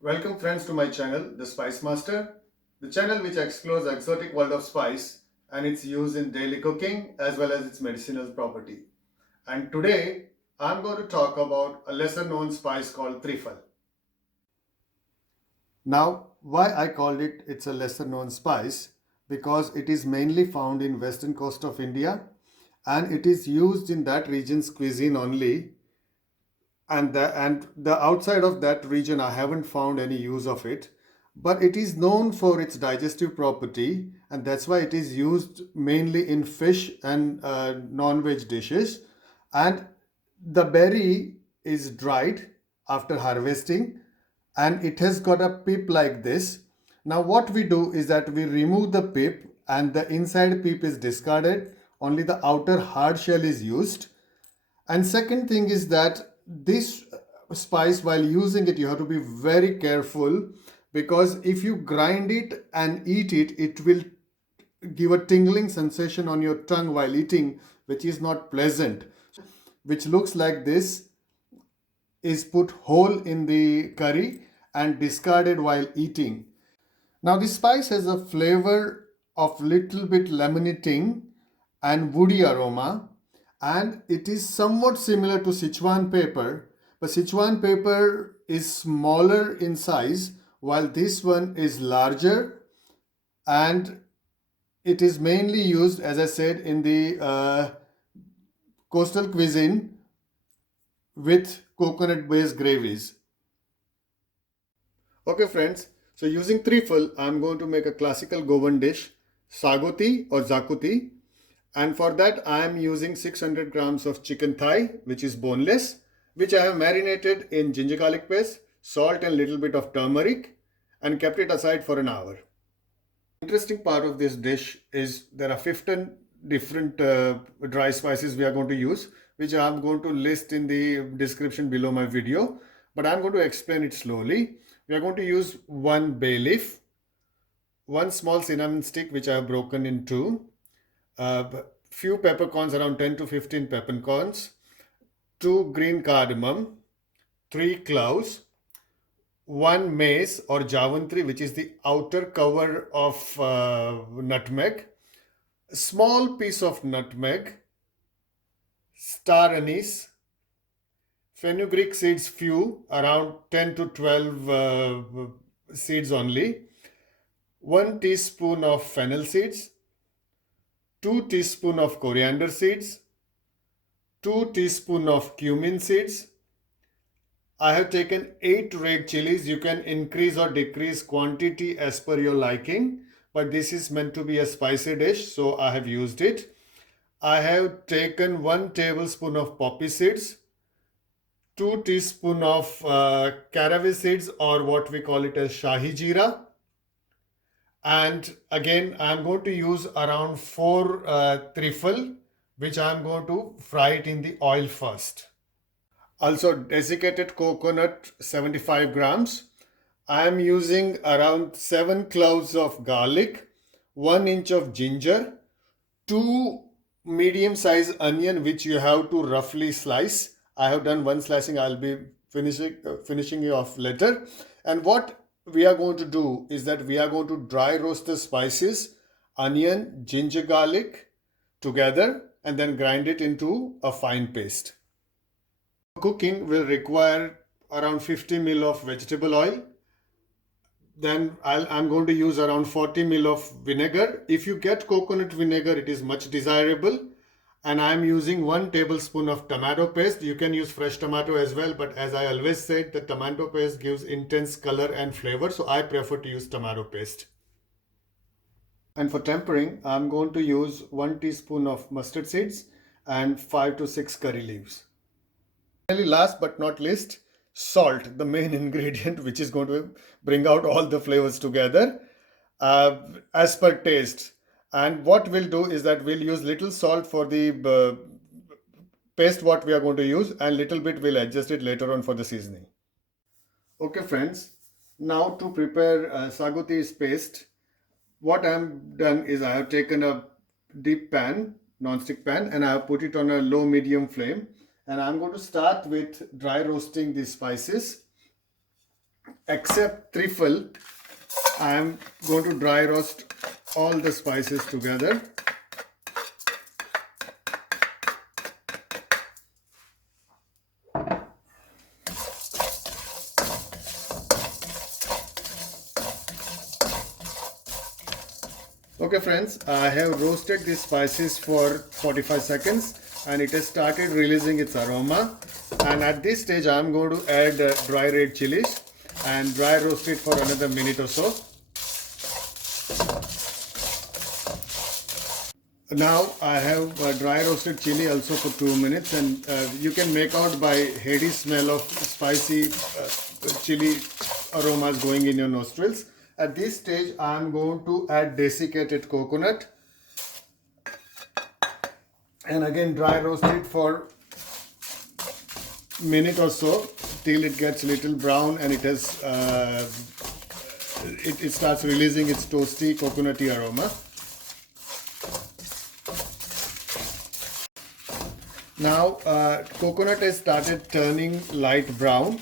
Welcome friends to my channel, The Spice Master, the channel which explores the exotic world of spice and its use in daily cooking as well as its medicinal property. And today I'm going to talk about a lesser known spice called Triphala. Now, why I called it's a lesser known spice? Because it is mainly found in western coast of India and it is used in that region's cuisine only, and the outside of that region I haven't found any use of it, but it is known for its digestive property, and that's why it is used mainly in fish and non-veg dishes. And the berry is dried after harvesting, and it has got a pip like this. Now what we do is that we remove the pip and the inside pip is discarded, only the outer hard shell is used. And second thing is that this spice, while using it, you have to be very careful, because if you grind it and eat it, it will give a tingling sensation on your tongue while eating, which is not pleasant. Which looks like this is put whole in the curry and discarded while eating. Now this spice has a flavor of little bit lemony ting and woody aroma, and it is somewhat similar to Sichuan pepper, but Sichuan pepper is smaller in size while this one is larger, and it is mainly used, as I said, in the coastal cuisine with coconut based gravies. Okay friends, so using trifle, I'm going to make a classical Goan dish, Shagoti or Zakuti. And for that, I am using 600 grams of chicken thigh, which is boneless, which I have marinated in ginger garlic paste, salt and little bit of turmeric, and kept it aside for an hour. Interesting part of this dish is there are 15 different dry spices we are going to use, which I am going to list in the description below my video, but I am going to explain it slowly. We are going to use one bay leaf, one small cinnamon stick which I have broken in two, few peppercorns, around 10 to 15 peppercorns, 2 green cardamom, 3 cloves, 1 mace or javantri, which is the outer cover of nutmeg, a small piece of nutmeg, star anise, fenugreek seeds few, around 10 to 12 seeds only, 1 teaspoon of fennel seeds, 2 teaspoon of coriander seeds, 2 teaspoon of cumin seeds. I have taken 8 red chillies. You can increase or decrease quantity as per your liking, but this is meant to be a spicy dish, so I have used it. I have taken 1 tablespoon of poppy seeds, 2 teaspoon of caraway seeds, or what we call it as shahi jeera. And again, I'm going to use around 4 trifle, which I'm going to fry it in the oil first. Also desiccated coconut 75 grams. I am using around 7 cloves of garlic, 1 inch of ginger, 2 medium size onion which you have to roughly slice. I have done one slicing, I'll be finishing it off later. And what we are going to do is that we are going to dry roast the spices, onion, ginger, garlic together, and then grind it into a fine paste. Cooking will require around 50 ml of vegetable oil. Then I'm going to use around 40 ml of vinegar. If you get coconut vinegar, it is much desirable. And I'm using 1 tablespoon of tomato paste. You can use fresh tomato as well, but as I always said, the tomato paste gives intense color and flavor, so I prefer to use tomato paste. And for tempering, I'm going to use 1 teaspoon of mustard seeds and 5 to 6 curry leaves. Finally, last but not least, salt, the main ingredient which is going to bring out all the flavors together as per taste. And what we'll do is that we'll use little salt for the paste what we are going to use, and little bit we'll adjust it later on for the seasoning. Okay friends, now to prepare Sagoti's paste, what I have done is I have taken a deep pan, non-stick pan, and I have put it on a low medium flame, and I'm going to start with dry roasting the spices. Except Triphala, I am going to dry roast all the spices together. Okay friends, I have roasted these spices for 45 seconds and it has started releasing its aroma, and at this stage I am going to add dry red chillies and dry roast it for another minute or so. Now I have dry roasted chili also for 2 minutes, and you can make out by heady smell of spicy chili aromas going in your nostrils. At this stage I am going to add desiccated coconut and again dry roast it for minute or so till it gets little brown and it has it starts releasing its toasty coconutty aroma. Now coconut has started turning light brown,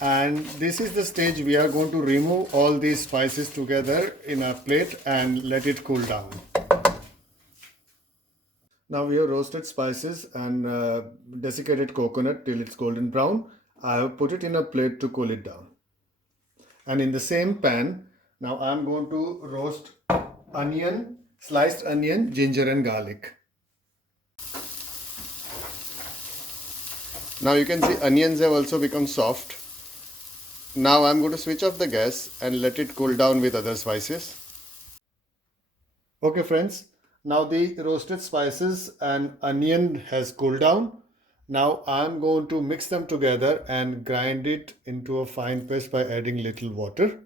and this is the stage we are going to remove all these spices together in a plate and let it cool down. Now we have roasted spices and desiccated coconut till it's golden brown. I have put it in a plate to cool it down. And in the same pan, now I am going to roast onion, sliced onion, ginger and garlic. Now you can see onions have also become soft. Now I am going to switch off the gas and let it cool down with other spices. Okay friends, now the roasted spices and onion has cooled down. Now I am going to mix them together and grind it into a fine paste by adding little water.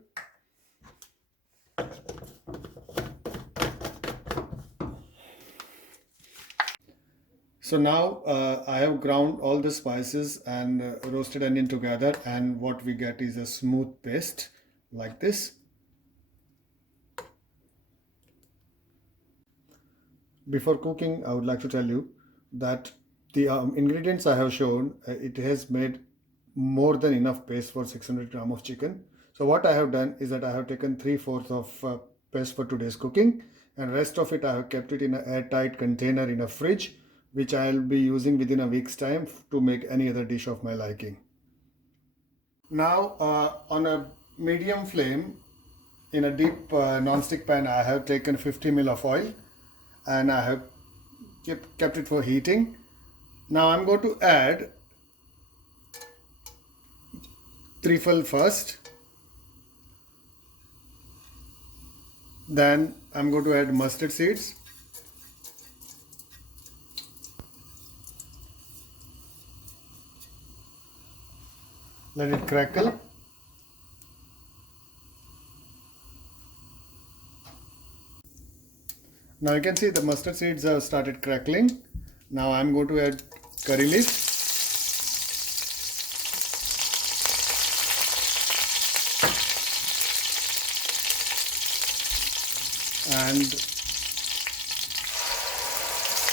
So now I have ground all the spices and roasted onion together, and what we get is a smooth paste like this. Before cooking, I would like to tell you that the ingredients I have shown, it has made more than enough paste for 600 grams of chicken. So what I have done is that I have taken 3/4 of paste for today's cooking, and rest of it I have kept it in an airtight container in a fridge, which I will be using within a week's time to make any other dish of my liking. Now on a medium flame in a deep non-stick pan, I have taken 50 ml of oil and I have kept it for heating. Now I'm going to add Triphala first, then I'm going to add mustard seeds, let it crackle. Now you can see the mustard seeds have started crackling. Now I'm going to add curry leaf, and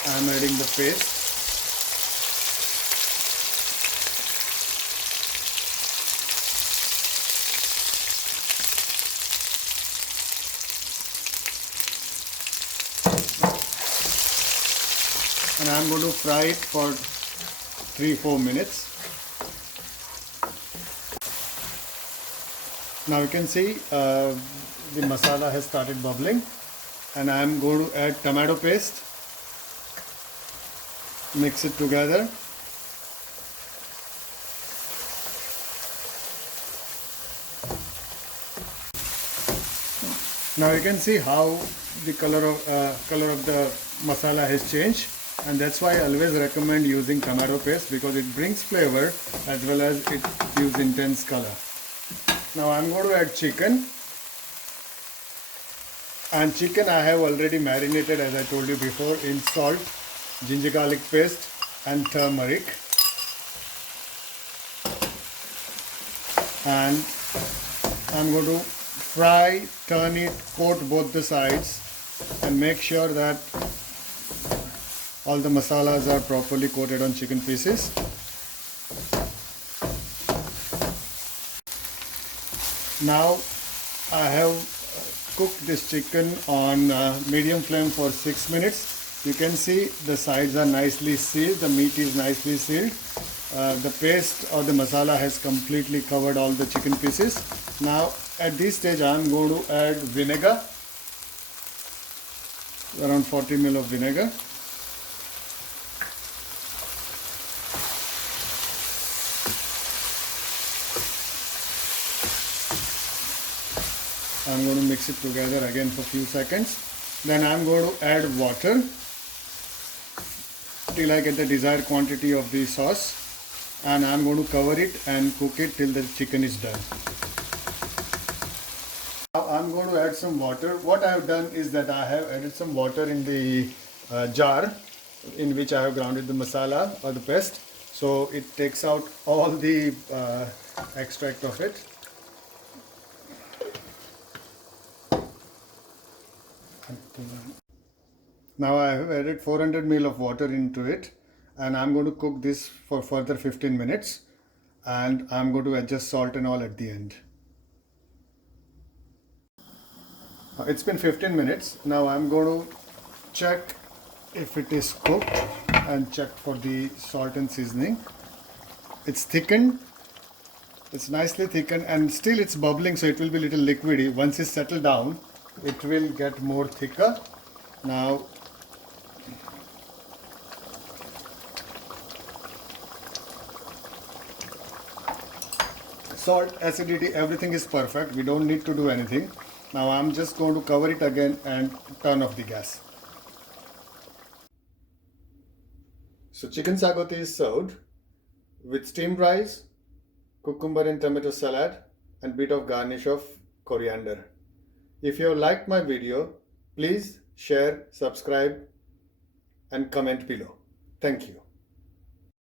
I'm adding the paste. And I'm going to fry it for 3-4 minutes. Now you can see the masala has started bubbling, and I'm going to add tomato paste, mix it together. Now you can see how the color of the masala has changed, and that's why I always recommend using tomato paste, because it brings flavor as well as it gives intense color. Now I'm going to add chicken, and chicken I have already marinated, as I told you before, in salt, ginger garlic paste and turmeric, and I'm going to fry, turn it, coat both the sides and make sure that all the masalas are properly coated on chicken pieces. Now I have cooked this chicken on medium flame for 6 minutes. You can see the sides are nicely sealed, the meat is nicely sealed. The paste or the masala has completely covered all the chicken pieces. Now at this stage I am going to add vinegar, around 40 ml of vinegar. I'm going to mix it together again for a few seconds. Then I'm going to add water till I get the desired quantity of the sauce, and I'm going to cover it and cook it till the chicken is done. Now I'm going to add some water. What I have done is that I have added some water in the jar in which I have grounded the masala or the paste, so it takes out all the extract of it. Now I have added 400 ml of water into it, and I'm going to cook this for further 15 minutes, and I'm going to adjust salt and all at the end. It's been 15 minutes. Now I'm going to check if it is cooked and check for the salt and seasoning. It's thickened. It's nicely thickened, and still it's bubbling, so it will be a little liquidy. Once it's settled down, it will get more thicker. Now salt, acidity, everything is perfect. We don't need to do anything. Now I'm just going to cover it again and turn off the gas. So chicken shagoti is served with steamed rice, cucumber and tomato salad, and bit of garnish of coriander. If you have liked my video, please share, subscribe and comment below. Thank you.